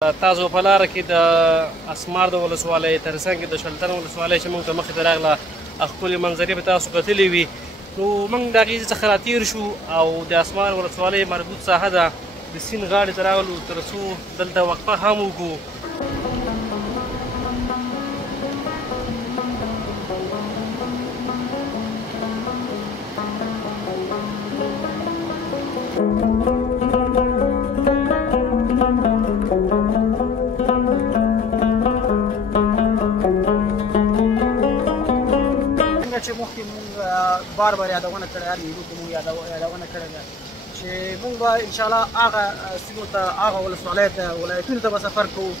تاسو په لاره کې د اسمار د ولسوالۍ تر څنګ د شلتن ولسوالۍ چې موږ ته مخې ته راغله ښکلې منظرې به تاسو کتلې وي نو موږ د هغې څخه راتېر شو او د اسمار ولسوالۍ مربوط ساحه ده د سیند غاړې ته راغلو تر څو دلته وقفه هم وکړو. چې مخکې مونږ بار بار یادونه کړې هر ویډیو کې مونږ یادونه کړې ده چې مونږ به انشاءالله هغه سیمو ته هغه ولسوالیو ته ولایتونو ته به سفر کوو.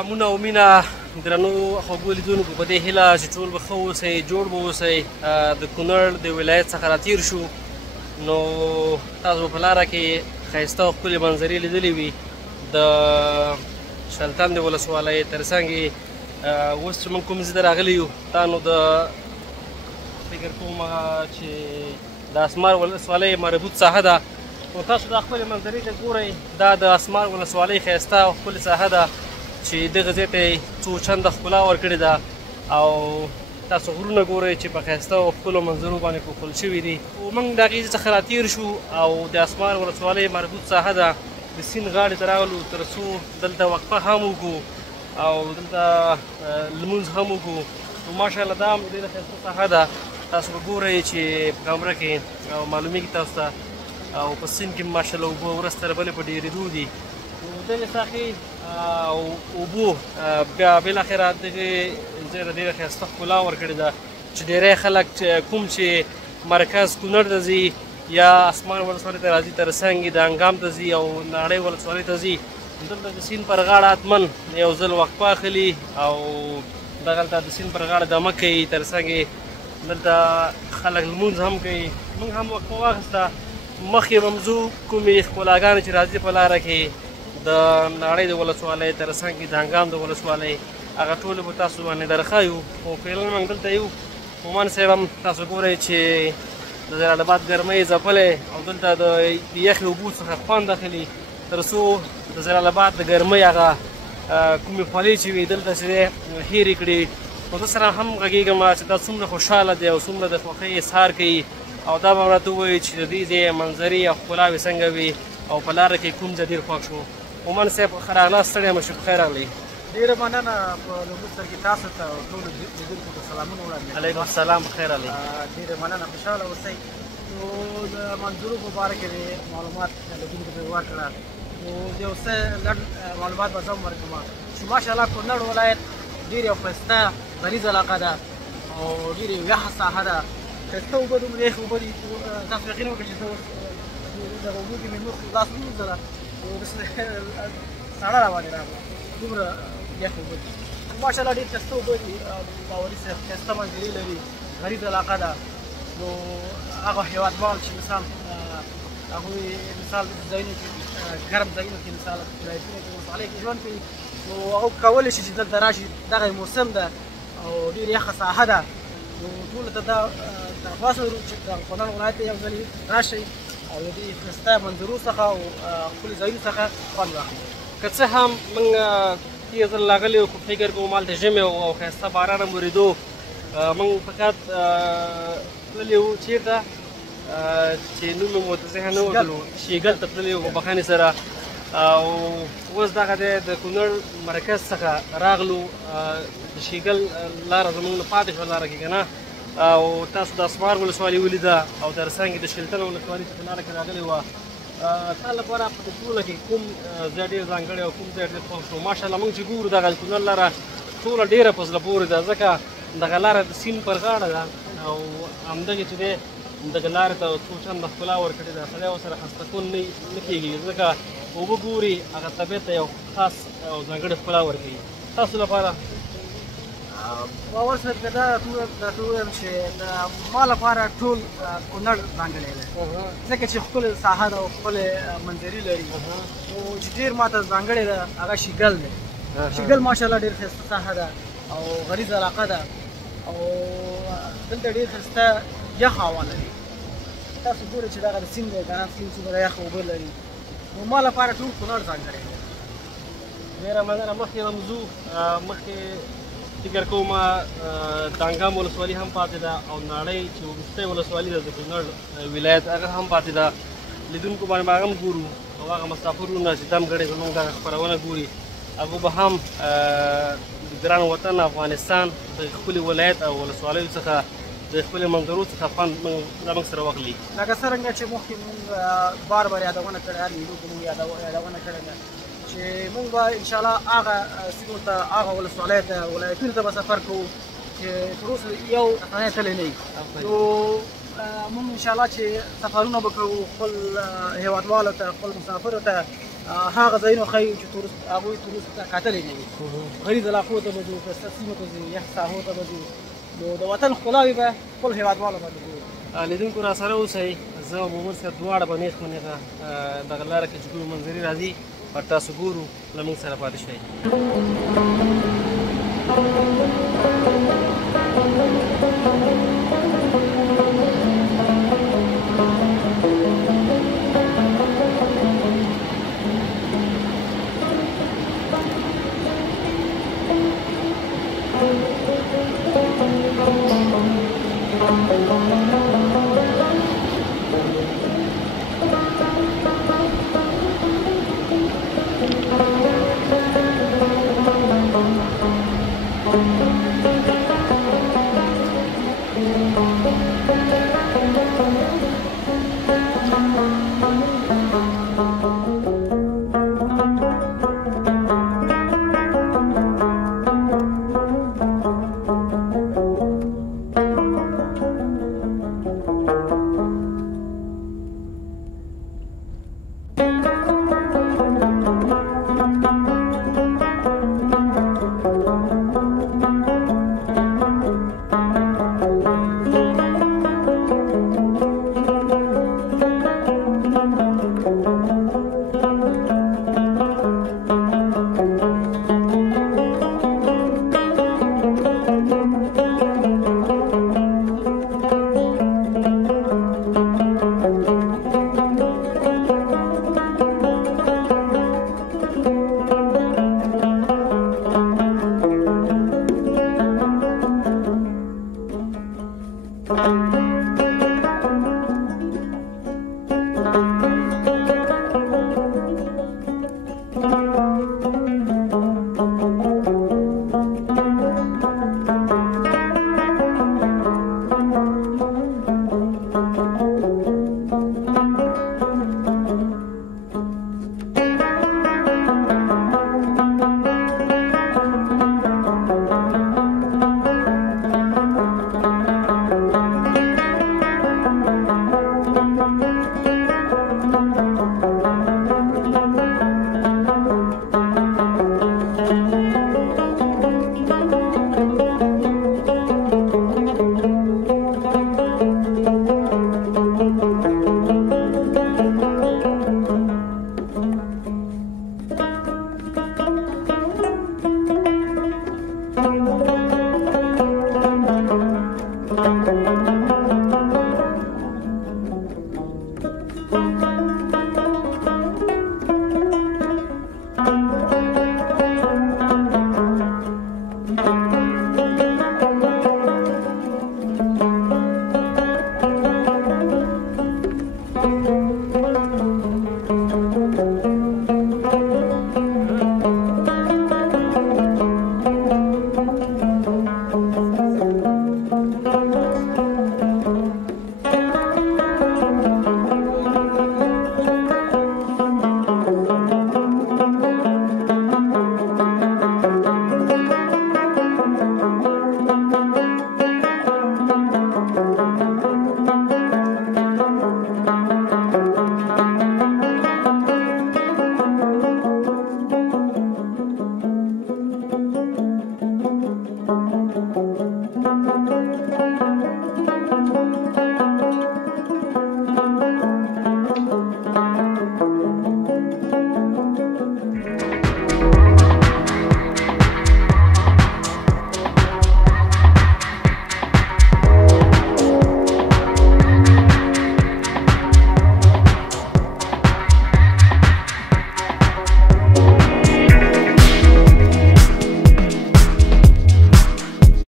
سلامونه او مینه درنو خوږو لیدونکو په دې هیله چې ټول به ښه اوسئ جوړ به اوسئ د کونړ د ولایت څخه راتېر شو نو تاسو به په لاره کې ښایسته او ښکلې منظرې لیدلې وي د شلتن د ولسوالۍ تر څنګ اوس چې موږ کوم ځای ته راغلي یو دا نو د فکر کوم چې د اسمار ولسوالۍ مربوط ساحه ده نو تاسو دا خپلې منظرې ته ګورئ دا د اسمار ولسوالۍ ښایسته او ښکلې ساحه ده چې دغه ځای ته یې څو چنده ښکلا ورکړې ده او تاسو غرونه ګورئ چې په ښایسته او ښکلو منظرو باندې پوښل شوي دي موږ د هغې ځای څخه راتېر شو او د اسمار ولسوالۍ مربوط ساحه ده د سیند غاړې ته راغلو تر څو دلته وقفه هم وکړو او دلته لمونځ هم وکړو نو ماشاءالله دا هم ډېره ښایسته ساحه ده تاسو به ګورئ چې په کامره کې معلومیږي تاسو ته او په سیند کې ماشاءالله اوبه ورځ تر بلې په ډېرېدو دي نو دغې ساحې او اوبو بیا بالاخره دغې ځای ته ډېره ښایسته ښکلا ورکړې ده چې ډېری خلک کوم چې مرکز کونړ ته ځي یا اسمان ولسوالۍ ته راځي تر څنګ د انګام ته ځي او ناړۍ ولسوالۍ ته ځي دلته د سیند پر غاړه حتمن یو ځل وقفه اخلي او دغلته د سیند پر غاړه دمه کوي تر څنګ دلته خلک لمونځ هم کوي موږ هم وقفه واخیسته مخکې به ځو کومې ښکلاګانې چې راځي په لاره کې د ناړۍ د ولسوالۍ تر څنګ د انګام د ولسوالۍ هغه ټولې به تاسو باندې درښایو خو فعلا موږ دلته یو مومن صاحب هم تاسو ګورئ چې د جلال آباد ګرمۍ ځپلی او دلته د یخې اوبو څخه خوند اخلي تر څو د جلال آباد د ګرمۍ هغه کومې خولې چې وي دلته چې دی هېرې کړي نو زه سره هم غږېږم چې دا څومره خوشحاله دی او څومره د خوښۍ اظهار کوي او دا به راته ووایي چې د دې ځای منظرې او ښکلاوې څنګه وي او په لاره کې کوم ځای ډېر خوښ شو مومن صاحب ښه راغلاست ستړی مه شو په خیر راغلی ډېره مننه په لومړي سر کې تاسو ته او ټولو لیدونکو ته سلامونه وړاندې علیکم السلام په خیر راغلی ډېره مننه خوشحاله اوسئ نو د منظرو په باره کې معلومات لیدونکو ته ورکړه نو د یو څه لږ معلومات به زه هم ورکړم چې ماشاءالله کونړ ولایت ډېر یو ښایسته غریزه علاقه ده او ډېرې یخه ساحه ده ښایسته اوبه دومره یخې اوبه دي تاسو یقین وکړئ چې زه اوس دغه اوبو کې مې مخ لاس ومینځله نو داسې ساړه راباندې راغله دومره یخ اوبه دي ماشاءالله ډېر ښایسته اوبه دي باوري صاحب ښایسته منظرې لري غریزه علاقه ده نو هغه هېوادوال چې مثال هغوی مثال ځایونو کې ګرم ځایونو کې مثال ولایتونو کې مصالحې کې ژوند کوي نو هغه کولی شي چې دلته راشي دغه موسم ده او ډېر یخه ساحه ده نو ټولو ته دا درخواست لرو چې د کونړ ولایت ته یو ځلې راشئ او د دې ښایسته منظرو څخه او ښکلي ځایونو څخه خوند واخلئ که څه هم موږ تېر ځل راغلي وو خو فکر کوم هلته ژمی و او ښایسته باران هم ورېدو موږ فقط تللي وو چېرته چې نوم مې ورته ذهن نه وتلو شیګل ته تللي وو په بخښنې سره او اوس دغه دی د کونړ مرکز څخه راغلو د شیګل لاره زموږ نه پاتې شوه لاره کې که نه او تاسو د اسمار ولسوالۍ ولیده او تر څنګ د شلتن ولسوالۍ چې په لاره کې راغلې وه تا لپاره په دې ټوله کې کوم ځای ډېر ځانګړی او کوم ځای ډېر خوښ شو ماشاءالله موږ چې ګورو دغه کونړ لاره ټوله ډېره په زړه پورې ده ځکه دغه لاره د سیند پر غاړه ده او همدغې چې دی دغه لارې ته څو چنده ښکلا ورکړې ده سړی ورسره خسته کون نه کېږي ځکه اوبه ګوري هغه طبیعت ته یو خاص او ځانګړې ښکلا ورکوي تاسو لپاره باور صاحب که دا راته ووایم چې د ما لپاره ټول کونړ ځانګړی دی ځکه چې ښکلې ساحه ده او ښکلې منظرې لري نو چې ډېر ماته ځانګړی ده هغه شیګل دی شیګل ماشاءالله ډېر ښایسته ساحه ده او غریزه علاقه ده او دلته ډېر ښایسته یخ هوا لري تاسو ګورئ چې دغه د سیند دی که نه سیند څومره یخ اوبه لري نو ما لپاره ټول کونړ ځانګړی دی ډېره مننه مخکې هم ځو مخکې فکر کوم دانګام ولسوالي هم پاتې ده او نړۍ چې وروستۍ ولسوالي ده د کونړ ولایت هغه هم پاتې ده لیدونکو باندې به هغه هم ګورو او هغه مسافرونه چې دم ګړی زموږ دغه خپرونه ګوري هغو به هم د ګران وطن افغانستان د ښکلي ولایت او ولسوالیو څخه د ښکلې منظرو څخه خوند زموږ سره واخلي لکه څرنګه چې مخکې مونږ بار بار یادونه کړې هر ویډیو کې مونږ یادونه کړې ده چې مونږ به انشاءالله هغه سیمو ته هغه ولسوالیو ته ولایتونو ته به سفر کوو چې تر اوسه یو افغانۍ تللی نه وي نو مونږ انشاءالله چې سفرونه به کوو خپل هېوادوالو ته خپل مسافرو ته هغه ځایونه ښیو چې هغوی تر اوسه کتلي نه وي غریز علاقو ته به ځو ښایسته سیمو ته ځو یخ ساحو ته به ځو نو د وطن ښکلاوې به خپل هېوادوالو باندې ګورو لیدونکو راسره اوسئ زه او محمد صاحب دواړه به نیغ په نیغه دغه لاره کې چې کومې منظرې راځي پر تاسو ګورو له موږ سره پاتې شئ Thank you.